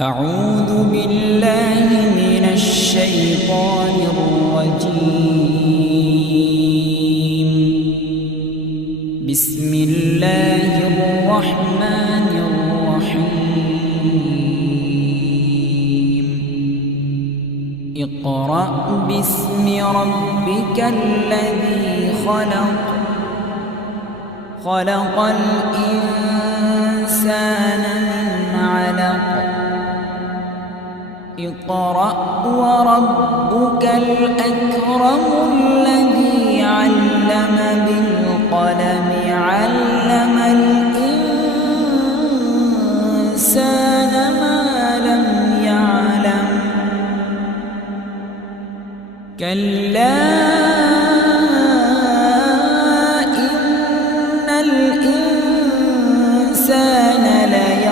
أعوذ بالله من الشيطان الرجيم. بسم الله الرحمن الرحيم. اقرأ باسم ربك الذي خلق، خلق الإنسان من علق. اقرأ وربك الأكرم الذي علم بالقلم، علم الإنسان ما لم يعلم. كلا